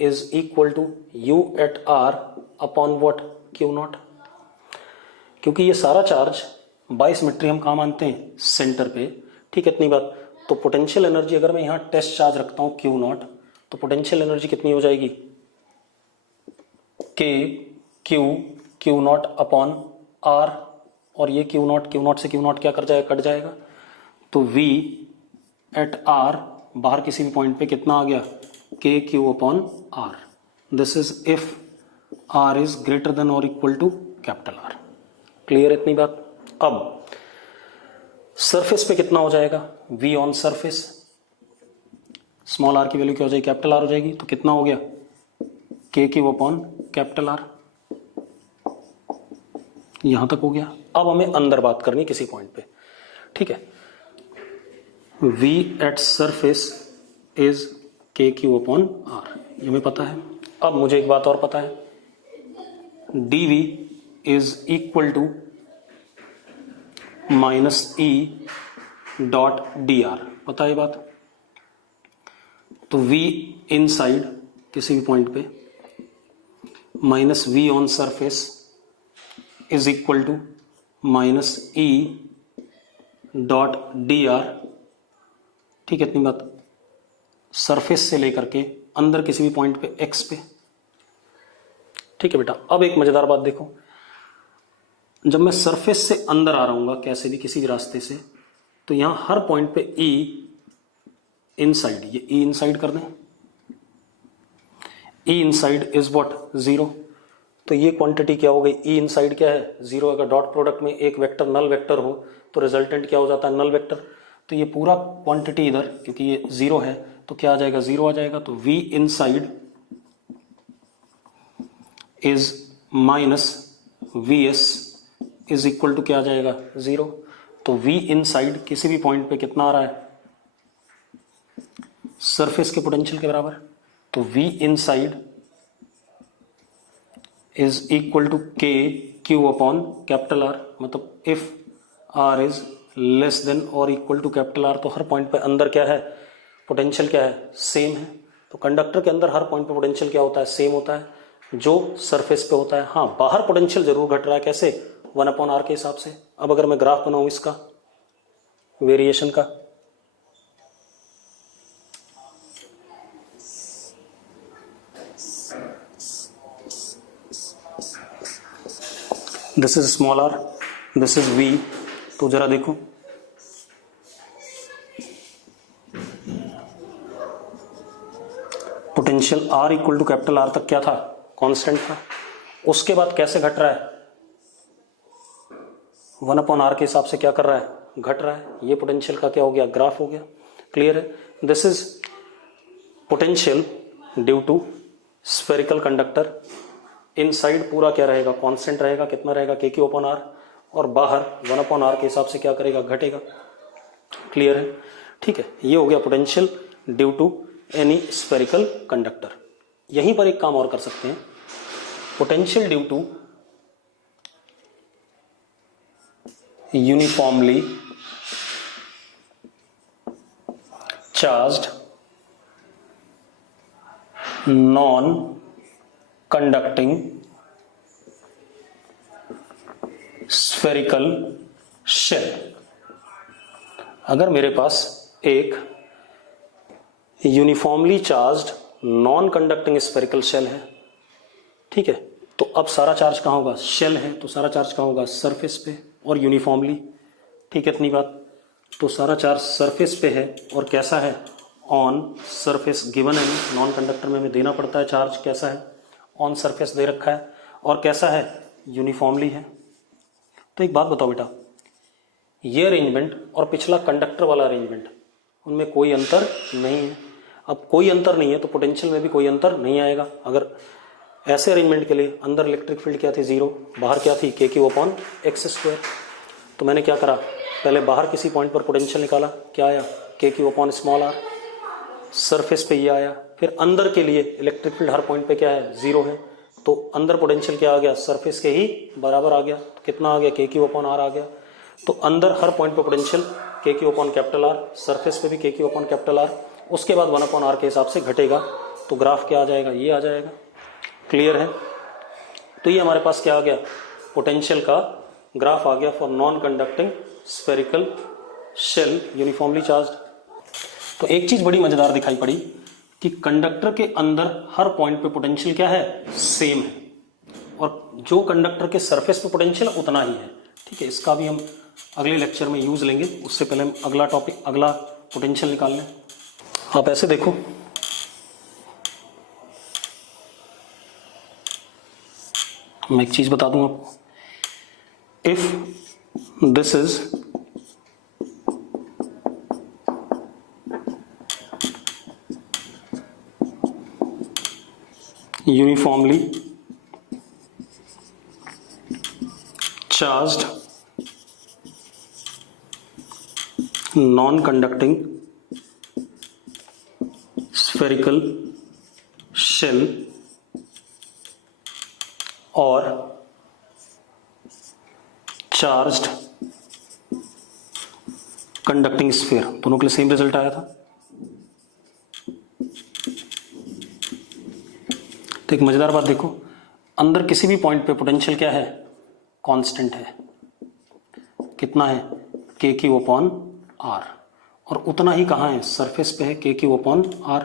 is equal to u at r upon what, q naught. क्योंकि ये सारा चार्ज बाय सिमेट्री हम कहाँ मानते हैं, सेंटर पे। ठीक है इतनी बात। तो पोटेंशियल एनर्जी अगर मैं यहाँ टेस्ट चार्ज रखता हूँ q नॉट, तो पोटेंशियल एनर्जी कितनी हो जाएगी, k q not upon r, और ये q नॉट से q नॉट क्या कर जाएगा, कट जाएगा। तो v एट r बाहर किसी भी पॉइंट पे कितना आ गया, k q upon r। This is if r is greater than और equal to capital R। Clear इतनी बात। अब सरफेस पे कितना हो जाएगा, v on surface, small r की वैल्यू क्या हो जाएगी, कैपिटल R हो जाएगी। तो कितना हो गया, k q upon capital R। यहां तक हो गया। अब हमें अंदर बात करनी किसी पॉइंट पे। ठीक है, v at surface is k q upon r, ये हमें पता है। अब मुझे एक बात और पता है, dv is equal to minus e dot dr, पता है ये बात। तो v इनसाइड किसी भी पॉइंट पे minus v on surface is equal to minus e dot dr। ठीक है इतनी बात। सरफेस से लेकर के अंदर किसी भी पॉइंट पे x पे। ठीक है बेटा, अब एक मजेदार बात देखो, जब मैं सरफेस से अंदर आ रहा हूँ कैसे भी किसी भी रास्ते से, तो यहां हर पॉइंट पे E इनसाइड, ये E इनसाइड कर दें, E इनसाइड इज व्हाट 0। तो ये क्वांटिटी क्या हो गई, E इनसाइड क्या है 0। अगर डॉट प्रोडक्ट में एक वेक्टर नल वेक्टर हो तो रिजल्टेंट क्या हो जाता है, नल वेक्टर। तो ये पूरा क्वांटिटी इधर, क्योंकि ये 0 है तो क्या आ जाएगा, 0 आ जाएगा। तो V inside is minus VS is equal to क्या आ जाएगा, 0। तो V इनसाइड किसी भी पॉइंट पे कितना आ रहा है, सरफेस के पोटेंशियल के बराबर। तो V inside is equal to के क्यू अपॉन कैपिटल R। मतलब if R is less than और इक्वल टू कैपिटल R, तो हर पॉइंट पे अंदर क्या है, पोटेंशियल क्या है, सेम है। तो कंडक्टर के अंदर हर पॉइंट पे पोटेंशियल क्या होता है, सेम होता है जो सरफेस पे होता है। हाँ, बाहर पोटेंशियल जरूर घट रहा है, कैसे, 1/r के हिसाब से। अब अगर मैं ग्राफ बनाऊं इसका वेरिएशन का, this is small r, this is V। तो जरा देखो, potential R equal to capital R तक क्या था, कांस्टेंट था। उसके बाद कैसे घट रहा है, 1/r के हिसाब से क्या कर रहा है, घट रहा है। ये पोटेंशियल का क्या हो गया, ग्राफ हो गया। क्लियर है। This is potential due to spherical conductor. Inside पूरा क्या रहेगा, कांस्टेंट रहेगा, कितना रहेगा, KQ/R। और बाहर 1/r के हिसाब से क्या करेगा, घटेगा। क्लियर है। ठीक है, ये हो गया potential due to any spherical conductor. यहीं पर एक काम और कर सकते हैं, potential due to uniformly charged non conducting spherical shell. अगर मेरे पास एक uniformly charged non conducting spherical shell है, ठीक है, तो अब सारा चार्ज कहाँ होगा, शेल है तो सारा चार्ज कहाँ होगा, सरफेस पे और यूनिफॉर्मली। ठीक है, इतनी बात। तो सारा चार्ज सरफेस पे है और कैसा है, ऑन सरफेस गिवन है। नॉन कंडक्टर में हमें देना पड़ता है चार्ज कैसा है, ऑन सरफेस दे रखा है, और कैसा है, यूनिफॉर्मली है। तो एक बात बताओ बेटा, ये अरेंजमेंट और पिछला कंडक्टर वाला अरेंजमेंट, उनमें कोई अंतर नहीं है। अब कोई अंतर नहीं है तो पोटेंशियल में भी कोई अंतर नहीं आएगा। अगर ऐसे अरेंजमेंट के लिए अंदर इलेक्ट्रिक फील्ड क्या थी, 0, बाहर क्या थी, KQ/x²। तो मैंने क्या करा, पहले बाहर किसी पॉइंट पर पोटेंशियल निकाला, क्या आया, KQ/r। सरफेस पे ये आया। फिर अंदर के लिए इलेक्ट्रिक फील्ड हर पॉइंट पे क्या है, 0 है, तो अंदर पोटेंशियल क्या आ गया, सरफेस के ही बराबर आ गया। तो कितना आ गया, KQ/r आ गया। तो अंदर हर पॉइंट पे पोटेंशियल KQ/R, सरफेस पे भी KQ/R। उसके बाद 1/r के हिसाब से घटेगा, तो ग्राफ क्या आ जाएगा, ये आ जाएगा। क्लियर है। तो ये हमारे पास क्या आ गया, पोटेंशियल का ग्राफ आ गया for non conducting spherical shell uniformly charged. तो एक चीज बड़ी मजेदार दिखाई पड़ी कि कंडक्टर के अंदर हर पॉइंट पे पोटेंशियल क्या है, सेम है, और जो कंडक्टर के सरफेस पे पोटेंशियल उतना ही है। ठीक है, इसका भी हम अगले लेक्चर में यूज लेंगे। उससे पहले हम अगला टॉपिक, अगला पोटेंशियल निकाल लें। आप ऐसे देखो, मैं एक चीज बता दूं आपको, if this is uniformly charged non conducting spherical shell और चार्ज्ड कंडक्टिंग स्फीयर, दोनों के लिए सेम रिजल्ट आया था। तो एक मजेदार बात देखो, अंदर किसी भी पॉइंट पे पोटेंशियल क्या है, कांस्टेंट है। कितना है, KQ/R, और उतना ही कहाँ है, सरफेस पे है, KQ/R।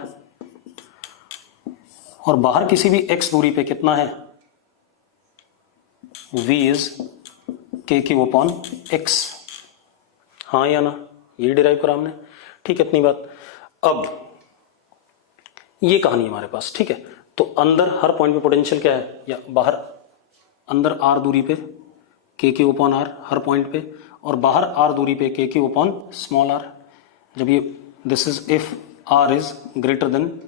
और बाहर किसी भी x दूरी पे कितना है, v इज के क्यू अपॉन x। हाँ या ना, ये डिराइव करा हमने, ठीक है, इतनी बात। अब ये कहानी हमारे पास, ठीक है। तो अंदर हर पॉइंट पे पोटेंशियल क्या है, या बाहर अंदर r दूरी पे के क्यू अपॉन r हर पॉइंट पे, और बाहर r दूरी पे के क्यू अपॉन स्मॉल r। जब ये this is if r is greater than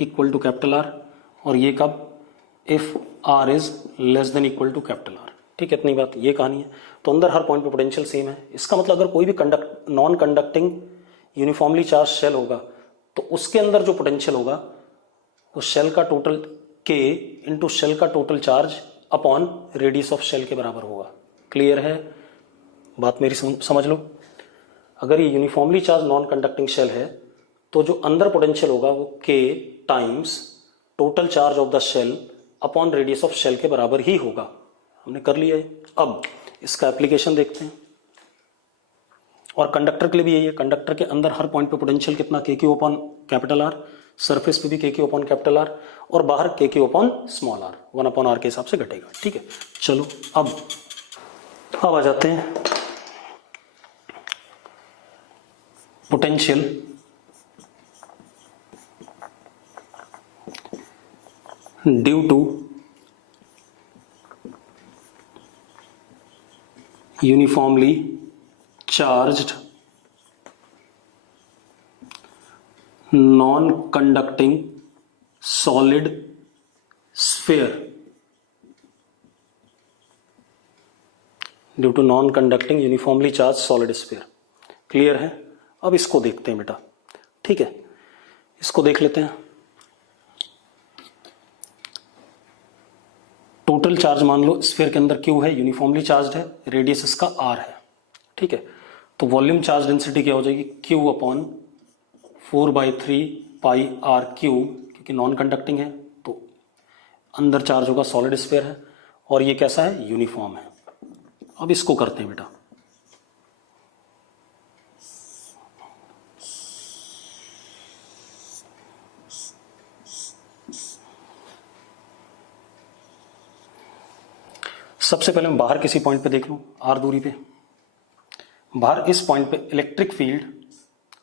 equal to capital R, और ये कब, if r is less than equal to capital R, ठीक है, इतनी बात, ये कहानी है। तो अंदर हर पॉइंट पे पोटेंशियल सेम है। इसका मतलब अगर कोई भी non conducting uniformly charge shell होगा तो उसके अंदर जो पोटेंशियल होगा वो शेल का टोटल के इंटू शेल का total charge upon radius of shell के बराबर होगा। क्लियर है बात मेरी, समझ लो। अगर ये uniformly charge non conducting shell है तो जो अंदर पोटेंशियल होगा वो k times total charge of the shell upon radius of shell के बराबर ही होगा। हमने कर लिया है। अब इसका एप्लीकेशन देखते हैं, और कंडक्टर के लिए भी यही है। कंडक्टर के अंदर हर पॉइंट पे पोटेंशियल कितना, के Q upon capital R, surface पे भी के क्यू अपॉन कैपिटल आर, और बाहर के Q upon small r, 1 upon r के हिसाब से घटेगा, ठीक है। चलो अब आ जाते हैं potential due to uniformly charged non conducting solid sphere, due to non conducting uniformly charge solid sphere. Clear है। अब इसको देखते हैं बेटा, ठीक है, इसको देख लेते हैं। टोटल चार्ज मान लो स्फीयर के अंदर क्यू है, यूनिफॉर्मली चार्ज है, रेडियस इसका आर है, ठीक है। तो वॉल्यूम चार्ज डेंसिटी क्या हो जाएगी, q upon 4/3 pi r cube, क्योंकि नॉन कंडक्टिंग है तो अंदर चार्ज होगा, सॉलिड स्फीयर है, और ये कैसा है, यूनिफॉर्म है। अब इसको करते हैं बेटा। सबसे पहले मैं बाहर किसी पॉइंट पे देख लूं, आर दूरी पे। बाहर इस पॉइंट पे इलेक्ट्रिक फील्ड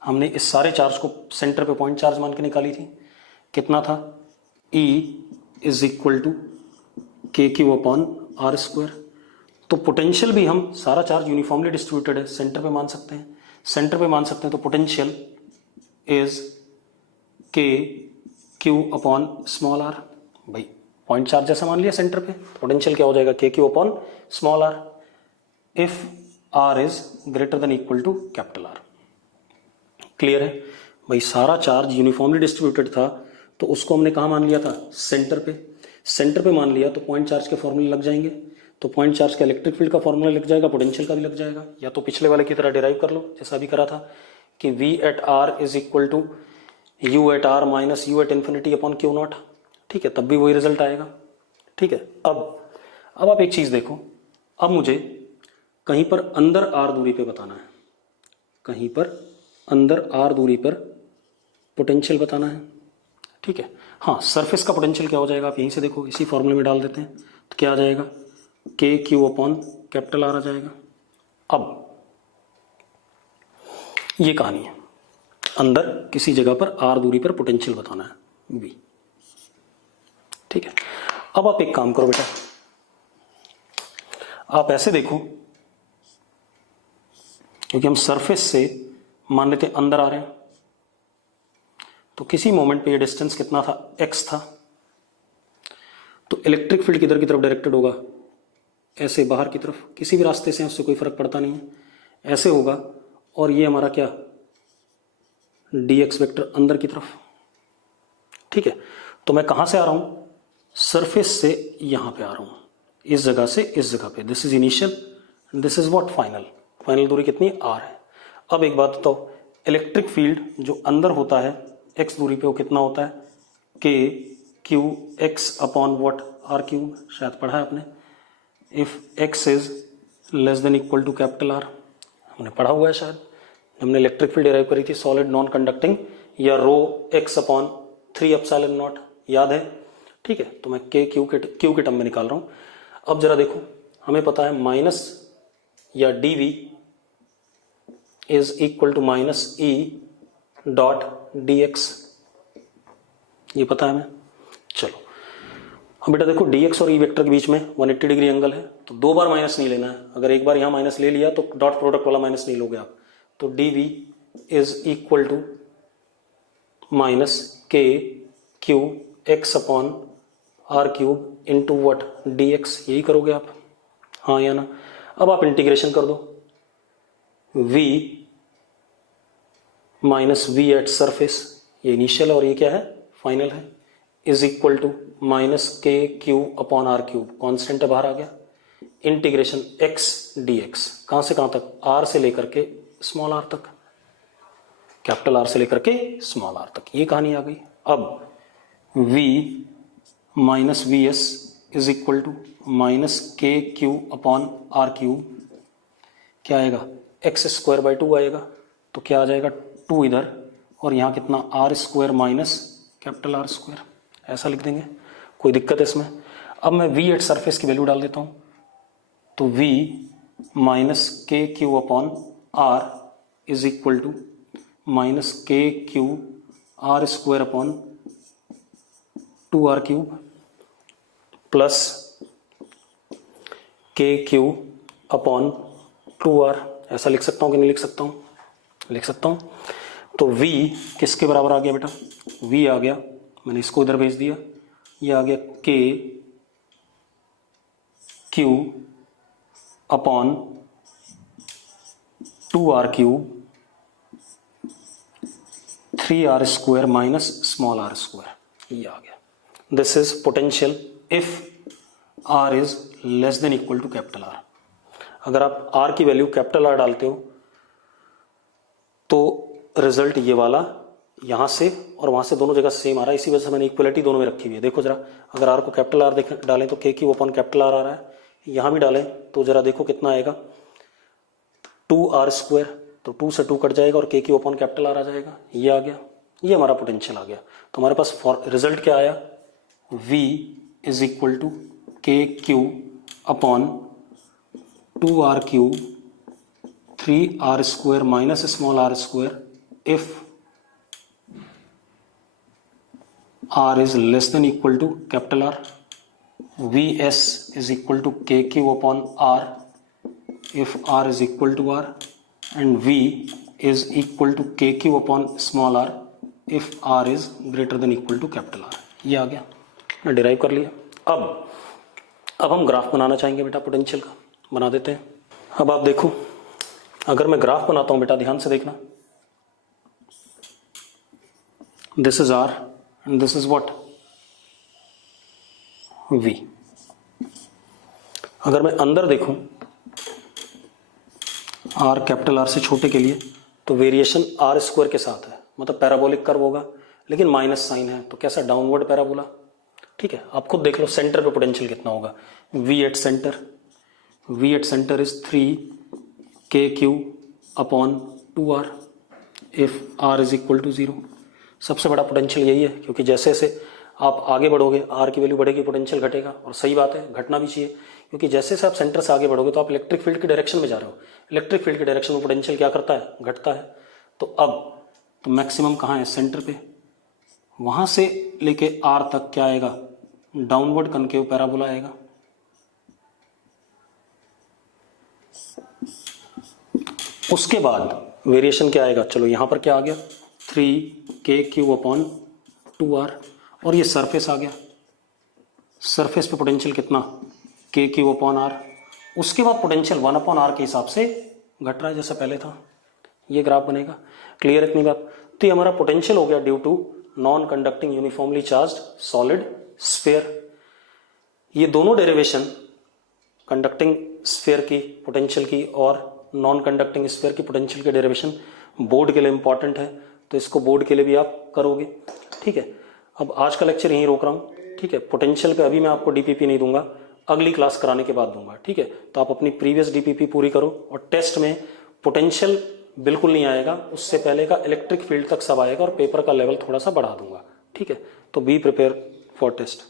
हमने इस सारे चार्ज को सेंटर पे पॉइंट चार्ज मान के निकाली थी, कितना था, E इज इक्वल टू के क्यू अपॉन आर स्क्वायर। तो पोटेंशियल भी हम, सारा चार्ज यूनिफॉर्मली डिस्ट्रीब्यूटेड है, सेंटर पे मान सकते हैं, सेंटर पे मान सकते हैं। तो पोटेंशियल इज के क्यू अपॉन स्मॉल आर। भाई पॉइंट चार्ज जैसा मान लिया सेंटर पे, पोटेंशियल क्या हो जाएगा, k Q upon small are, if are is greater than equal to capital r. Clear है भाई। सारा चार्ज यूनिफॉर्मली डिस्ट्रीब्यूटेड था तो उसको हमने कहाँ मान लिया था, सेंटर पे। सेंटर पे मान लिया तो पॉइंट चार्ज के फॉर्मूले लग जाएंगे। तो पॉइंट चार्ज का इलेक्ट्रिक फील्ड का फॉर्मूला लग जाएगा, पोटेंशियल का भी लग जाएगा। या तो पिछले वाले की तरह डिराइव कर लो जैसा अभी करा था कि V at r is equal to U at r minus U at infinity upon q naught, ठीक है, तब भी वही रिजल्ट आएगा, ठीक है। अब आप एक चीज देखो, अब मुझे कहीं पर अंदर आर दूरी पे बताना है, कहीं पर अंदर आर दूरी पर पोटेंशियल बताना है, ठीक है। हाँ, सरफेस का पोटेंशियल क्या हो जाएगा, आप यहीं से देखो, इसी फॉर्मूले में डाल देते हैं तो क्या आ जाएगा, k Q upon capital R आ जाएगा। अब ये कहानी है, अंदर किसी जगह पर आर दूरी पर पोटेंशियल बताना है V, ठीक है। अब आप एक काम करो बेटा, आप ऐसे देखो, क्योंकि हम सरफेस से मान लेते अंदर आ रहे हैं, तो किसी मोमेंट पे ये डिस्टेंस कितना था, x था। तो इलेक्ट्रिक फील्ड किधर की तरफ डायरेक्टेड होगा, ऐसे बाहर की तरफ, किसी भी रास्ते से उससे कोई फर्क पड़ता नहीं है, ऐसे होगा। और ये हमारा क्या, dx वेक्टर अंदर की तरफ, ठीक है। तो मैं कहां से आ रहा हूं, सरफेस से यहां पे आ रहा हूं, इस जगह से इस जगह पे। This is initial, this is what, final. Final दूरी कितनी, r है। अब एक बात बताओ, इलेक्ट्रिक फील्ड जो अंदर होता है x दूरी पे वो कितना होता है, k q x upon what, r cube, शायद पढ़ा है आपने। If x is less than equal to capital R, हमने पढ़ा हुआ है शायद, हमने इलेक्ट्रिक फील्ड डिराइव करी थी सॉलिड नॉन कंडक्टिंग, या रो x अपॉन 3 एप्सिलॉन नॉट, याद है। ठीक है, तो मैं के क्यू के टर्म में निकाल रहा हूँ। अब जरा देखो, हमें पता है माइनस या d we is equal to minus E dot d x, ये पता है हमें। चलो अब बेटा देखो, डी एक्स और ई वेक्टर के बीच में 180 डिग्री एंगल है, तो दो बार माइनस नहीं लेना है। अगर एक बार यहां माइनस ले लिया तो डॉट प्रोडक्ट वाला माइनस नहीं लोगे आप। तो D we is equal to minus के Q X upon are cube into what D X, यही करोगे आप, हाँ या ना। अब आप इंटीग्रेशन कर दो, v minus v at surface, ये इनिशियल और ये क्या है, फाइनल है, इज इक्वल टू माइनस के Q upon are cube, constant है बाहर आ गया, इंटीग्रेशन एक्स डी एक्स, कहां से कहां तक, आर से लेकर के स्मॉल आर तक, कैपिटल आर से लेकर के स्मॉल आर तक, ये कहानी आ गई। अब v minus v S is equal to minus के क्यू अपॉन आर क्यूब, क्या आएगा, एक्स स्क्वायर बाई 2 आएगा, तो क्या आ जाएगा 2 इधर, और यहां कितना r square minus capital r square, ऐसा लिख देंगे, कोई दिक्कत है इसमें। अब मैं v एट सरफेस की वैल्यू डाल देता हूं, तो v माइनस के Q upon R is equal to minus के Q R square upon 2 are cube plus K Q upon 2 R, ऐसा लिख सकता हूं कि नहीं लिख सकता हूं, लिख सकता हूं। तो v किसके बराबर आ गया बेटा, v आ गया, मैंने इसको इधर भेज दिया, ये आ गया k q upon 2 are cube 3 are square minus small are square, ये आ गया। This is potential if are is less than equal to capital r. अगर आप आर की वैल्यू कैपिटल आर डालते हो तो रिजल्ट ये वाला यहां से और वहां से दोनों जगह सेम आ रहा है, इसी वजह से मैंने इक्वलिटी दोनों में रखी हुई है। देखो जरा, अगर आर को कैपिटल आर डालें तो के क्यू अपॉन कैपिटल आर आ रहा है, यहां भी डालें तो जरा देखो कितना आएगा, 2 आर स्क्वायर, तो 2 से 2 कट जाएगा और के क्यू अपॉन कैपिटल आर आ जाएगा, ये आ गया, ये हमारा पोटेंशियल आ गया। तो हमारे पास रिजल्ट क्या आया, v इज इक्वल टू के Q upon 2 are cube 3 are square minus small are square if are is less than equal to capital R, V S is equal to के Q upon R if are is equal to R, and v is equal to के Q upon small are if are is greater than equal to capital R, ये आ गया, मैं derive कर लिया। अब हम ग्राफ बनाना चाहेंगे बेटा पोटेंशियल का, बना देते हैं। अब आप देखो, अगर मैं ग्राफ बनाता हूं बेटा, ध्यान से देखना, this is r and this is what, v। अगर मैं अंदर देखूं आर कैपिटल आर से छोटे के लिए, तो वेरिएशन आर स्क्वायर के साथ है, मतलब पैराबोलिक कर्व होगा, लेकिन माइनस साइन है, तो कैसा, डाउनवर्ड पैराबोला। ठीक है, आप खुद देख लो सेंटर पे पोटेंशियल कितना होगा, v at centre is 3 k Q upon 2 r if are is equal to 0। सबसे बड़ा पोटेंशियल यही है, क्योंकि जैसे जैसे आप आगे बढ़ोगे आर की वैल्यू बढ़ेगी, पोटेंशियल घटेगा, और सही बात है, घटना भी चाहिए, क्योंकि जैसे जैसे आप सेंटर से आगे बढ़ोगे तो आप इलेक्ट्रिक फील्ड की डायरेक्शन में जा रहे हो, इलेक्ट्रिक फील्ड की डायरेक्शन में पोटेंशियल क्या करता है, घटता है। तो अब तो मैक्सिमम कहाँ है, सेंटर पे, वहां से लेके आर तक क्या आएगा, डाउनवर्ड कनकेव पैराबोला आएगा। उसके बाद वेरिएशन क्या आएगा, चलो यहां पर क्या आ गया, 3 के क्यू अपॉन 2 आर, और ये सरफेस आ गया, सरफेस पे पोटेंशियल कितना, के क्यू अपॉन आर। उसके बाद पोटेंशियल 1 अपॉन आर के हिसाब से घट रहा है जैसा पहले था, ये ग्राफ बनेगा। क्लियर इतनी बात। तो ये हमारा पोटेंशियल हो गया due to non conducting uniformly charged solid sphere. ये दोनों डेरिवेशन, कंडक्टिंग स्फीयर की पोटेंशियल की और नॉन कंडक्टिंग स्फीयर की पोटेंशियल की डेरिवेशन बोर्ड के लिए इंपॉर्टेंट है, तो इसको बोर्ड के लिए भी आप करोगे। ठीक है, अब आज का लेक्चर यहीं रोक रहा हूं। ठीक है, पोटेंशियल पे अभी मैं आपको डीपीपी नहीं दूंगा, अगली क्लास कराने के बाद दूंगा। ठीक है, तो आप अपनी प्रीवियस डीपीपी पूरी करो, और टेस्ट में पोटेंशियल बिल्कुल नहीं आएगा, उससे पहले का इलेक्ट्रिक फील्ड तक सब आएगा, और पेपर का लेवल थोड़ा सा बढ़ा दूंगा। ठीक है, तो बी प्रिपेयर फॉर टेस्ट।